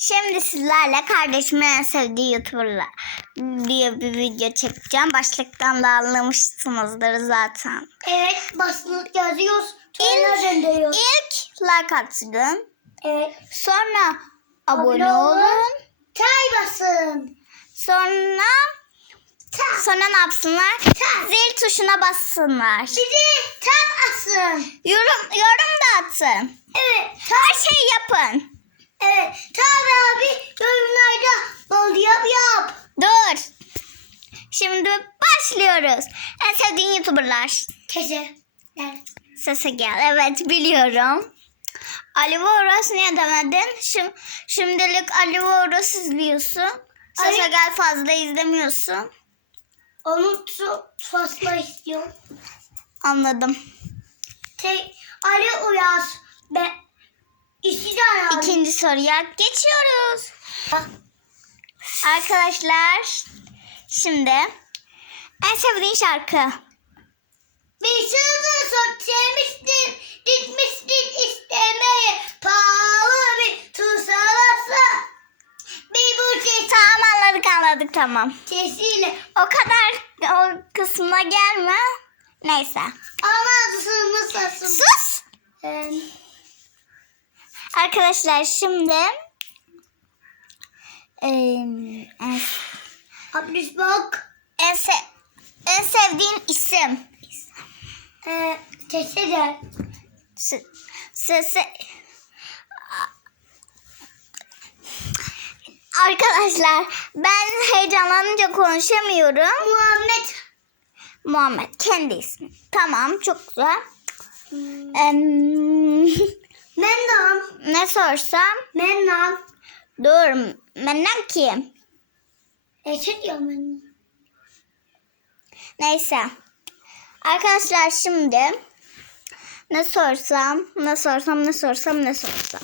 Şimdi sizlerle kardeşimin en sevdiği YouTuber'la diye bir video çekeceğim. Başlıktan da anlamışsınızdır zaten. Evet basılık yazıyoruz. İlk, ilk like atın. Evet. Sonra abone, Abone olun. olun. Çay basın. Sonra sonra ne yapsınlar? Zil tuşuna bassınlar. Bir de tam asın. Yorum, yorum da atın. Evet. Her şeyi yapın. Evet. Tabi abi yorumlarda bol yap yap. Dur. Şimdi başlıyoruz. En sevdiğin YouTuber'lar. Kese. Evet. Sese gel. Evet biliyorum. Ali Voros niye demedin? Şimdi, şimdilik Ali Voros izliyorsun. Sese Ali- gel fazla izlemiyorsun. Onu fazla istiyorum. Anladım. Tek Ali Uyaz. Ben iki tane aldım. İkinci soruya geçiyoruz. Arkadaşlar şimdi en sevdiğin şarkı. Bir sözü çok sevmiştin, gitmiştin istemeye. Pahalı bir tuzalası. Bir bu ses Tamam anladık anladık tamam. sesiyle O kadar o kısmına gelme. Neyse. anasını sasın. Sus. Ee, Arkadaşlar şimdi eee, en, bak. en, se- en sevdiğin isim. Ee, teşekkür Se- Sesi Arkadaşlar ben heyecanlanınca konuşamıyorum. Muhammed. Muhammed kendi ismi. Tamam çok güzel. Hmm. Mennan. ne sorsam? Mennan. Dur. Menem kim? Eşit ya Mennan. Neyse. Arkadaşlar şimdi ne sorsam, ne sorsam, ne sorsam, ne sorsam.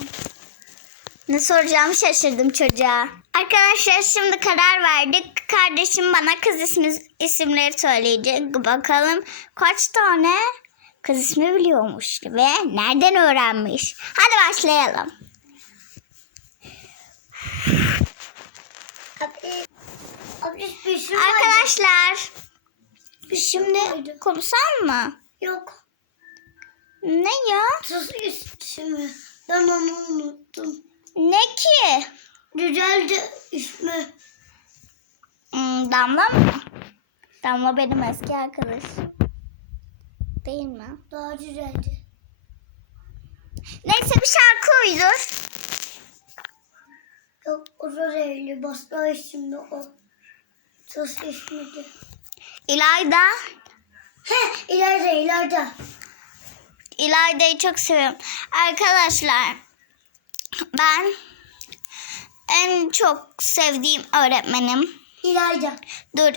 Ne soracağımı şaşırdım çocuğa. Arkadaşlar şimdi karar verdik. Kardeşim bana kız ismi, isimleri söyleyecek. Bakalım kaç tane kız ismi biliyormuş ve nereden öğrenmiş. Hadi başlayalım. Sürü Arkadaşlar Şimdi. konuşalım mı? Yok. Ne ya? Sus ismi. Ben onu unuttum. Ne ki? Güzeldi ismi. Hmm, Damla mı? Damla benim eski arkadaşım. Değil mi? Daha güzeldi. Neyse bir şarkı uydur. Yok da değil. Başka isimdi o. Sus ismiydi. İlayda. He ileride ileride. İlayda'yı çok seviyorum. Arkadaşlar ben en çok sevdiğim öğretmenim. İleride. Dur.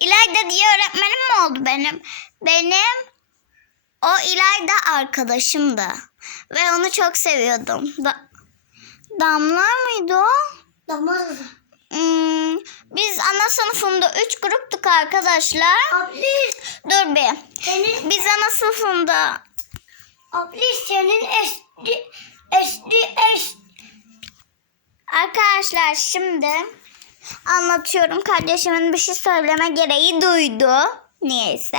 İlayda diye öğretmenim mi oldu benim? Benim o İlayda arkadaşımdı. Ve onu çok seviyordum. Da- Damla mıydı o? Damaz. Hmm, biz ana sınıfında üç gruptuk arkadaşlar. Ablis. Dur bir. Senin Biz ana sınıfında ablis senin eski eski eş arkadaşlar şimdi anlatıyorum. Kardeşimin bir şey söyleme gereği duydu. Niyeyse.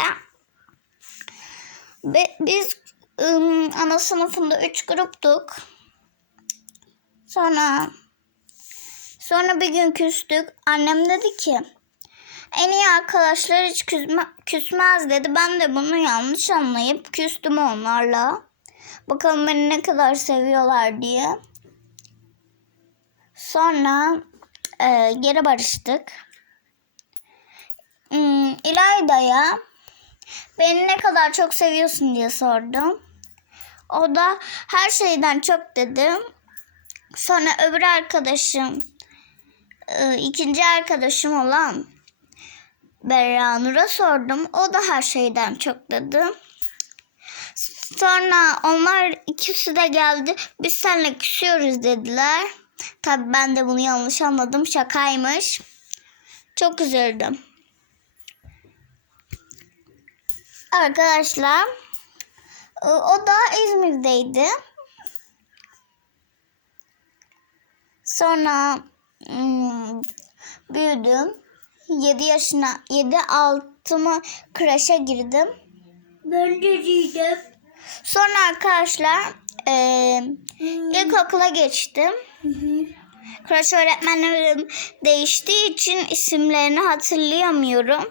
Bi- Biz ım, ana sınıfında üç gruptuk. Sonra sonra bir gün küstük. Annem dedi ki en iyi arkadaşlar hiç küsme, küsmez dedi. Ben de bunu yanlış anlayıp küstüm onlarla. Bakalım beni ne kadar seviyorlar diye. Sonra e, geri barıştık. Hmm, İlayda'ya beni ne kadar çok seviyorsun diye sordum. O da her şeyden çok dedi. Sonra öbür arkadaşım, e, ikinci arkadaşım olan Berra Nur'a sordum. O da her şeyden çok dedi. Sonra onlar ikisi de geldi. Biz seninle küsüyoruz dediler. Tabii ben de bunu yanlış anladım. Şakaymış. Çok üzüldüm. Arkadaşlar e, o da İzmir'deydi. Sonra hmm, büyüdüm. 7 yaşına 7 altımı kreşe girdim. Ben de diyeceğim. Sonra arkadaşlar eee ilkokula geçtim. Hı hı. Kreş öğretmenlerim değiştiği için isimlerini hatırlayamıyorum.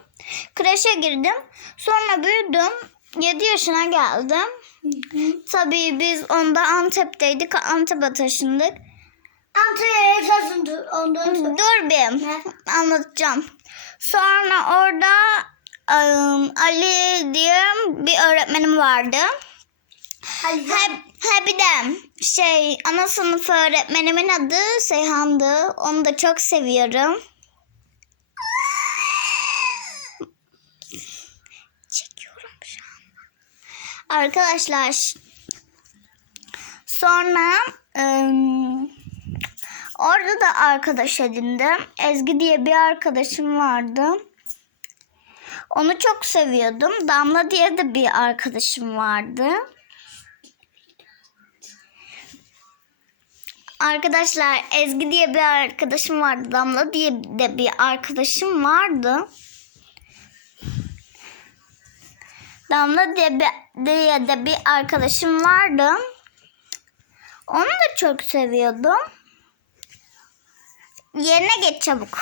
Kreşe girdim. Sonra büyüdüm. 7 yaşına geldim. Hı hı. Tabii biz onda Antep'teydik. Antep'e taşındık. Antalya'ya taşındı ondan sonra. Dur bir Ne? anlatacağım. Sonra orada ım, Ali diye bir öğretmenim vardı. Ali He, he bir de şey ana sınıf öğretmenimin adı Seyhan'dı. Onu da çok seviyorum. Çekiyorum şu an. Arkadaşlar sonra ım, orada da arkadaş edindim. Ezgi diye bir arkadaşım vardı. Onu çok seviyordum. Damla diye de bir arkadaşım vardı. Arkadaşlar Ezgi diye bir arkadaşım vardı. Damla diye de bir arkadaşım vardı. Damla diye, diye de bir arkadaşım vardı. Onu da çok seviyordum. Yerine geç çabuk.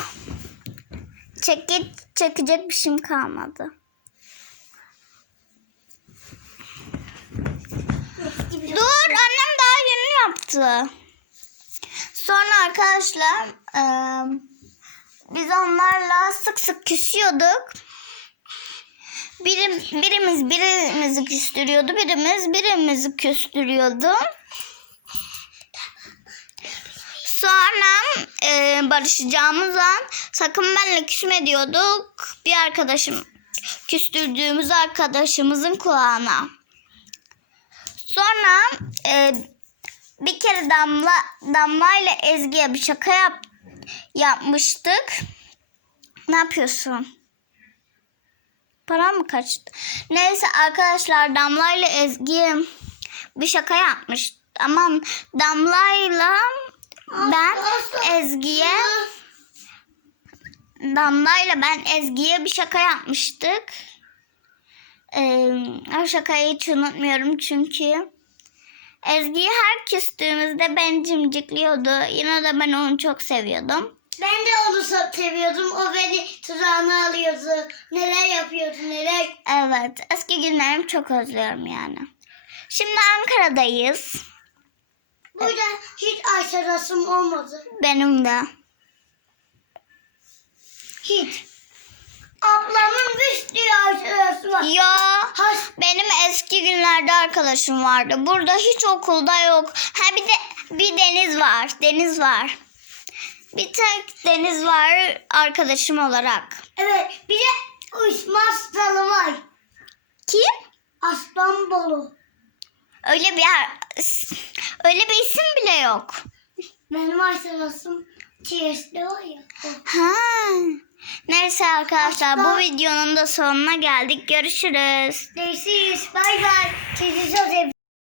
Çek, çekecek bir şeyim kalmadı. Dur annem daha yeni yaptı. Sonra arkadaşlar eee, biz onlarla sık sık küsüyorduk. Birim, birimiz birimizi küstürüyordu, birimiz birimizi küstürüyordu. Sonra eee, barışacağımız an sakın benimle küsme diyorduk. Bir arkadaşım küstürdüğümüz arkadaşımızın kulağına. Sonra e, bir kere Damla Damla ile Ezgi'ye bir şaka yap, yapmıştık. Ne yapıyorsun? Param mı kaçtı? Neyse arkadaşlar Damla ile Ezgi'ye bir şaka yapmış. Aman Damla ile ben Ezgi'ye Damla ile ben Ezgi'ye bir şaka yapmıştık. Ee, o şakayı hiç unutmuyorum çünkü Ezgi'yi her küstüğümüzde beni cimcikliyordu. Yine de ben onu çok seviyordum. Ben de onu so- seviyordum. O beni tuzağına alıyordu. Neler yapıyordu neler. Evet eski günlerimi çok özlüyorum yani. Şimdi Ankara'dayız. Burada hiç arkadaşım olmadı. Benim de. Hiç. Ablamın bir sürü arkadaşı var. Ya benim günlerde arkadaşım vardı. Burada hiç okulda yok. Ha bir de bir deniz var. Deniz var. Bir tek deniz var arkadaşım olarak. evet bir de uçma hastalığı var. Kim? Aslan bolu. Öyle bir öyle bir isim bile yok. Benim arkadaşım Ha. Neyse arkadaşlar bu videonun da sonuna geldik. Görüşürüz. Görüşürüz. Bay bay. Seviyorum.